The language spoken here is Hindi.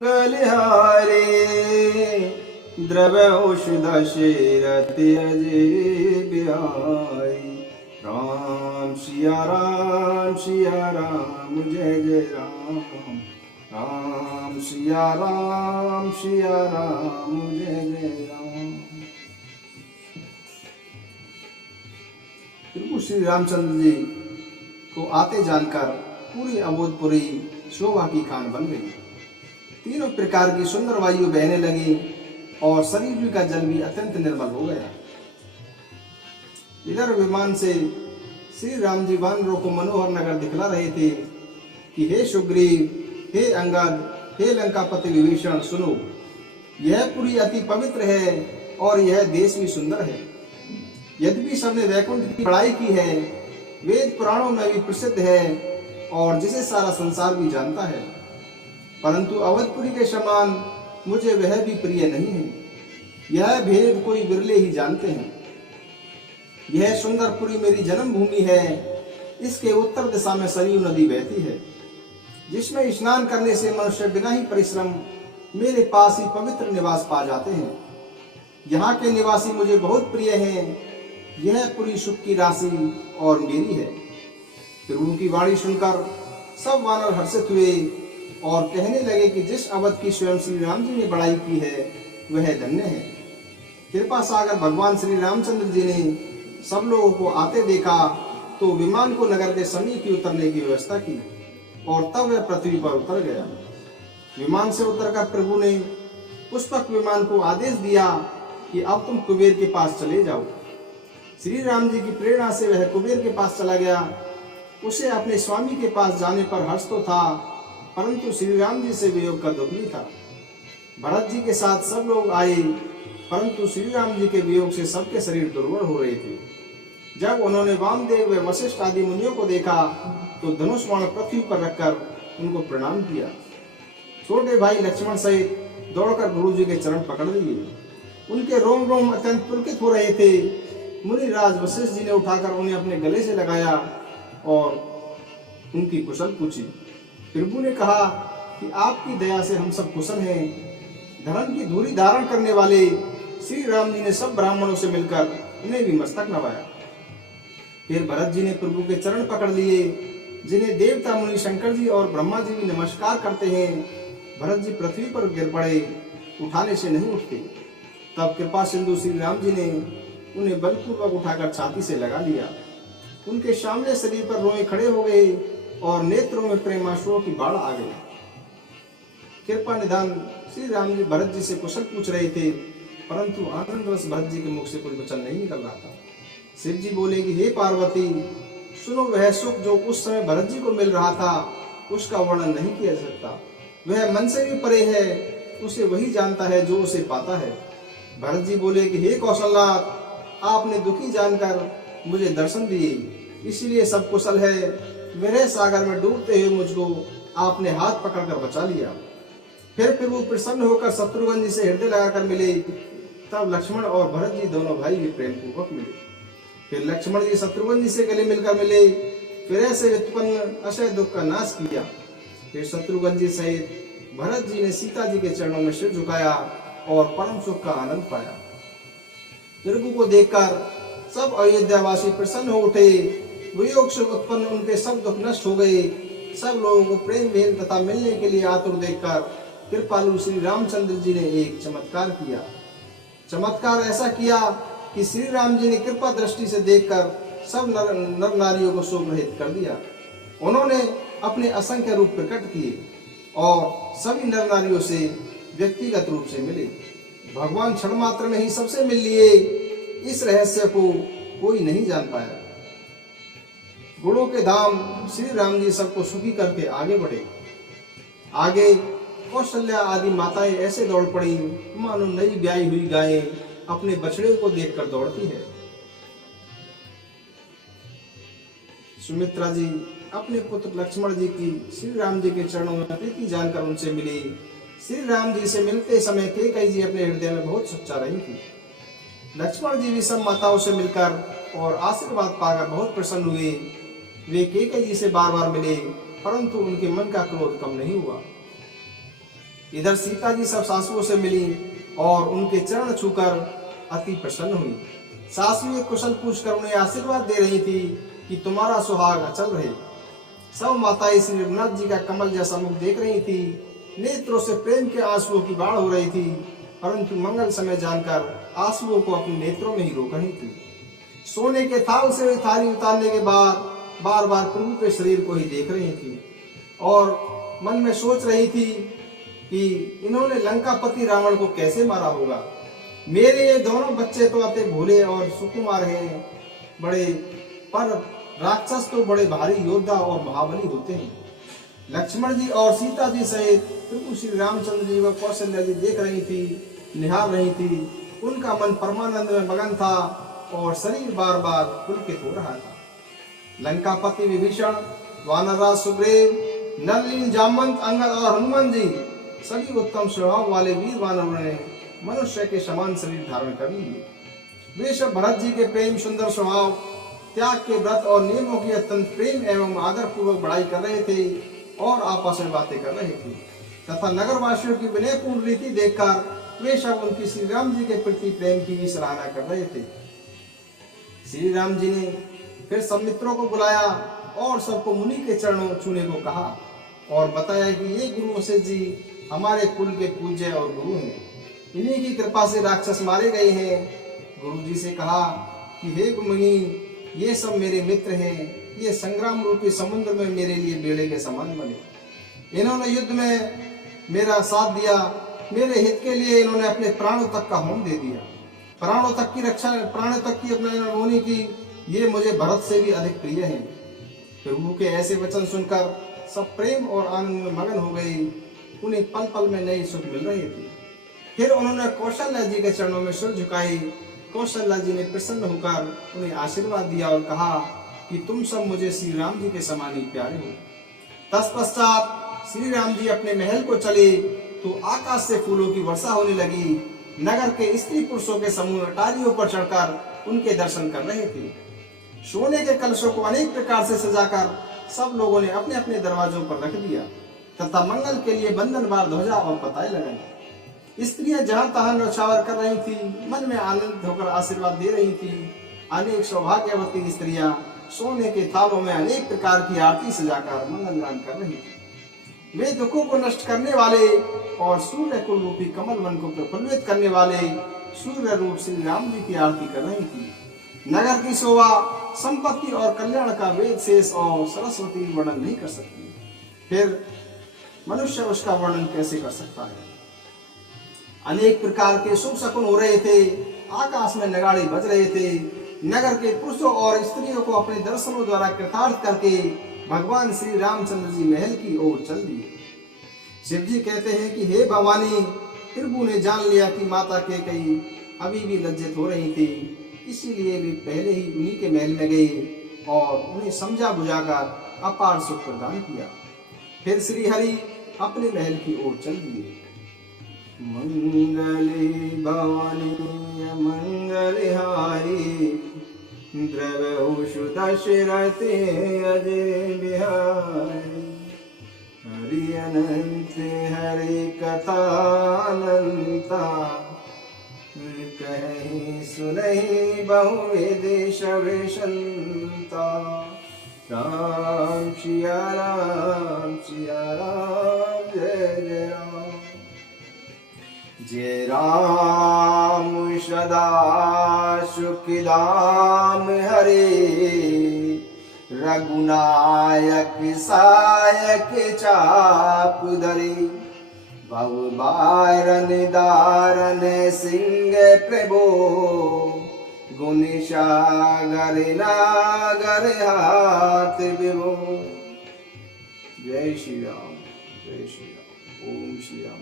बलिहारे द्रव औषध शेरति अजय बिहारी। राम सिया राम जय जय राम। राम सिया राम जय जय राम। प्रभु श्री रामचंद्र जी को आते जानकर पूरी अवधपुरी शोभा की खान बन गई। तीनों प्रकार की सुंदर वायु बहने लगी और सरयू का जल भी अत्यंत निर्मल हो गया। इधर विमान से श्री राम जी वानरों को मनोहर नगर दिखला रहे थे कि हे सुग्रीव, हे अंगद, हे लंकापति विभीषण, सुनो, यह पुरी अति पवित्र है और यह देश भी सुंदर है। यद्यपि सबने वैकुंठ की पढ़ाई की है, वेद पुराणों में भी प्रसिद्ध है और जिसे सारा संसार भी जानता है, परंतु अवधपुरी के समान मुझे वह भी प्रिय नहीं है। यह भेद कोई बिरले ही जानते हैं। यह सुंदरपुरी मेरी जन्मभूमि है। इसके उत्तर दिशा में सरयू नदी बहती है, जिसमें स्नान करने से मनुष्य बिना ही परिश्रम मेरे पास ही पवित्र निवास पा जाते हैं। यहाँ के निवासी मुझे बहुत प्रिय हैं। यह पूरी सुख की राशि और मेरी है। प्रभु की वाणी सुनकर सब वानर हर्षित हुए और कहने लगे कि जिस अवध की स्वयं श्री राम जी ने बड़ाई की है वह धन्य है। कृपा सागर भगवान श्री रामचंद्र जी ने सब लोगों को आते देखा तो विमान को नगर के समीप ही उतरने की व्यवस्था की और तब वह पृथ्वी पर उतर गया। विमान से उतरकर प्रभु ने पुष्पक विमान को आदेश दिया कि अब तुम कुबेर के पास चले जाओ। श्री राम जी की प्रेरणा से वह कुबेर के पास चला गया। उसे अपने स्वामी के पास जाने पर हर्ष तो था, परंतु श्री राम जी से वियोग का दुख भी था। भरत जी के साथ सब लोग आए, परंतु श्री राम जी के वियोग से सबके शरीर दुर्बल हो रहे थे। जब उन्होंने वामदेव व वशिष्ठ आदि मुनियों को देखा तो धनुष बाण पृथ्वी पर रखकर उनको प्रणाम किया। छोटे भाई लक्ष्मण सहित दौड़कर गुरु जी के चरण पकड़ लिए। उनके रोम रोम अत्यंत पुलकित हो रहे थे। मुनि राज वशिष्ठ जी ने उठाकर उन्हें अपने गले से लगाया और उनकी कुशल पूछी। प्रभु ने कहा कि आपकी दया से हम सब कुशल हैं। धर्म की धूरी धारण करने वाले श्री राम जी ने सब ब्राह्मणों से मिलकर उन्हें भी मस्तक नवाया। फिर भरत जी ने प्रभु के चरण पकड़ लिए, जिन्हें देवता मुनि शंकर जी और ब्रह्मा जी भी नमस्कार करते हैं। भरत जी पृथ्वी पर गिर पड़े, उठाने से नहीं उठते। तब कृपा सिंधु श्री राम जी ने उन्हें बलपूर्वक उठाकर छाती से लगा लिया। उनके सामने शरीर पर रोए खड़े हो गए और नेत्रों में प्रेमाश्रुओं की बाढ़ आ गई। कृपा निधान श्री राम जी भरत जी से कुशल पूछ रहे थे, परंतु आनंदवश भरत जी के मुख से कोई वचन नहीं निकल रहा था। शिव जी बोले कि हे पार्वती, सुनो, वह सुख जो उस समय भरत जी को मिल रहा था उसका वर्णन नहीं किया जा सकता। वह मन से भी परे है, उसे वही जानता है जो उसे पाता है। भरत जी बोले कि हे कौशलनाथ, आपने दुखी जानकर मुझे दर्शन दिए, इसलिए सब कुशल है। विरह सागर में डूबते हुए मुझको आपने हाथ पकड़कर बचा लिया। फिर प्रभु प्रसन्न होकर शत्रुघ्न जी से हृदय लगाकर मिले। तब लक्ष्मण और भरत जी दोनों भाई भी प्रेम पूर्वक मिले। फिर लक्ष्मण जी शत्रुघ्न जी से गले मिलकर मिले। फिर ऐसे उत्पन्न अक्षय दुख का नाश किया। फिर शत्रुघ्न जी सहित भरत जी ने सीता जी के चरणों में सिर झुकाया और परम सुख का आनंद पाया। प्रभु को देखकर सब अयोध्यावासी प्रसन्न हो उठे। वियोग से उत्पन्न उनके सब दुख नष्ट हो गए। सब लोगों को प्रेम भेद तथा मिलने के लिए आतुर देखकर कृपालु श्री रामचंद्र जी ने एक चमत्कार किया। चमत्कार ऐसा किया कि श्री राम जी ने कृपा दृष्टि से देखकर सब नर नारियों को शोक रहित कर दिया। उन्होंने अपने असंख्य रूप प्रकट किए और सभी नर नारियों से व्यक्तिगत रूप से मिले। भगवान क्षण मात्र में ही सबसे मिल लिए। इस रहस्य को कोई नहीं जान पाया। गुणों के धाम श्री राम जी सबको सुखी करके आगे बढ़े। आगे कौशल्या आदि माताएं ऐसे दौड़ पड़ी मानो नई ब्याई हुई गायें अपने बछड़े को देखकर दौड़ती है। सुमित्रा जी अपने पुत्र लक्ष्मण जी की श्री राम जी के चरणों में प्रीति जानकर उनसे मिली। श्री राम जी से मिलते समय कैकेयी जी अपने हृदय में बहुत सच्चा रही थी। लक्ष्मण जी भी सब माताओं से मिलकर और आशीर्वाद पाकर बहुत प्रसन्न हुए। वे कैकेयी जी से बार बार मिले, परंतु उनके मन का क्रोध कम नहीं हुआ। इधर सीता जी सब सासुओं से मिली और उनके चरण छूकर अति प्रसन्न हुई। सासुएं कुशल पूछकर उन्हें आशीर्वाद दे रही थी कि तुम्हारा सुहाग अचल रहे। सब माताएं श्री रघुनाथ जी का कमल जैसा मुख देख रही थी, नेत्रों से प्रेम के आंसुओं की बाढ़ हो रही थी, परंतु मंगल समय जानकर आंसुओं को अपने नेत्रों में ही रोक रही थी। सोने के थाल से थाली उतारने के बाद बार बार प्रभु के शरीर को ही देख रही थी और मन में सोच रही थी कि इन्होंने लंकापति रावण को कैसे मारा होगा। मेरे ये दोनों बच्चे तो अति भोले और सुकुमार हैं बड़े, पर राक्षस तो बड़े भारी योद्धा और महाबली होते हैं। लक्ष्मण जी और सीता जी सहित प्रभु श्री रामचंद्र जी व कौशल्या जी देख रही थी, निहार रही थी। उनका मन परमानंद में मगन था और शरीर बार बार पुलकित हो रहा था। लंकापति विभीषण, वानरराज सुग्रीव, नलिन, जामवंत, अंगद और हनुमान जी सभी उत्तम स्वभाव वाले वीर वानरों ने मनुष्य के समान शरीर धारण कर लिए। वे सब भरत जी के प्रेम, सुंदर स्वभाव, त्याग के व्रत और नियमों की अत्यंत प्रेम एवं आदर पूर्वक बड़ाई कर रहे थे और आपस में बातें कर रहे थे तथा नगरवासियों की विनयपूर्ण रीति देखकर वे सब उनकी श्री राम जी के प्रति प्रेम की भी सराहना कर रहे थे। श्री राम जी ने फिर सब मित्रों को बुलाया और सबको मुनि के चरणों छूने को कहा और बताया कि ये गुरु वशिष्ठ जी हमारे कुल के पूज्य और गुरु हैं। इन्हीं की कृपा से राक्षस मारे गए हैं। गुरु जी से कहा कि हे मुनि, ये सब मेरे मित्र हैं, ये संग्राम रूपी समुद्र में मेरे लिए बेड़े के समान बने। इन्होंने युद्ध में मेरा साथ दिया, मेरे हित के लिए इन्होंने अपने प्राणों तक का होम दे दिया। प्राणों तक की रक्षा, प्राणों तक की अपने होने की ये मुझे भरत से भी अधिक प्रिय हैं। प्रभु के ऐसे वचन सुनकर सब प्रेम और आनंद में मगन हो गए। उन्हें पल पल में नई सुख मिल रही थी। फिर उन्होंने कौशल्या जी के चरणों में सिर झुकाई। कौशल्या जी ने प्रसन्न होकर उन्हें आशीर्वाद दिया और कहा कि तुम सब मुझे श्री राम जी के समान ही प्यारे हो। तत्पश्चात श्री राम जी अपने महल को चले तो आकाश से फूलों की वर्षा होने लगी। नगर के स्त्री पुरुषों के समूह अटारियों पर चढ़कर उनके दर्शन कर रहे थे। सोने के कलशों को अनेक प्रकार से सजाकर सब लोगों ने अपने अपने दरवाजों पर रख दिया तथा मंगल के लिए बंधनवार ध्वजा और पताए लगाई। स्त्रियां जहां तहां न्यौछावर कर रही थी, मन में आनंद होकर आशीर्वाद दे रही थी। अनेक सौभाग्यवती स्त्रियां सोने के थालों में अनेक प्रकार की आरती सजाकर मंगलगान कर रही थी। वे दुखों को नष्ट करने वाले और सूर्य को रूपी कमल वन को प्रफुल्लित करने वाले सूर्य रूप श्री राम जी की आरती कर रही थी। नगर की शोभा, संपत्ति और कल्याण का वेद शेष और सरस्वती वर्णन नहीं कर सकती, फिर मनुष्य उसका वर्णन कैसे कर सकता है। अनेक प्रकार के शुभ शकुन हो रहे थे। आकाश में नगाड़े बज रहे थे। नगर के पुरुषों और स्त्रियों को अपने दर्शनों द्वारा कृतार्थ करके भगवान श्री रामचंद्र जी महल की ओर चल दिए। शिव जी कहते हैं कि हे भवानी, प्रभु ने जान लिया कि माता कैकेयी अभी भी लज्जित हो रही थी, इसीलिए वे पहले ही उन्हीं के महल में गए और उन्हें समझा बुझाकर अपार सुख प्रदान किया। फिर श्री हरि अपने महल की ओर चल दिए। मंगले भवानी मंगलहारी, द्रवहु दशरथ अजय बिहारी। हरि अनंत हरि कथानंता, कहीं सुनहि बहुविध शविशंता। राम सिया राम जय जय राम। जय राम सदा सुखदाम हरे, रघुनायक सायक चाप धरे। भव बारन दारन सिंह प्रभो, गुण सागर नागर हाथ विभो। जय श्री राम, जय श्री राम। ओम श्री राम।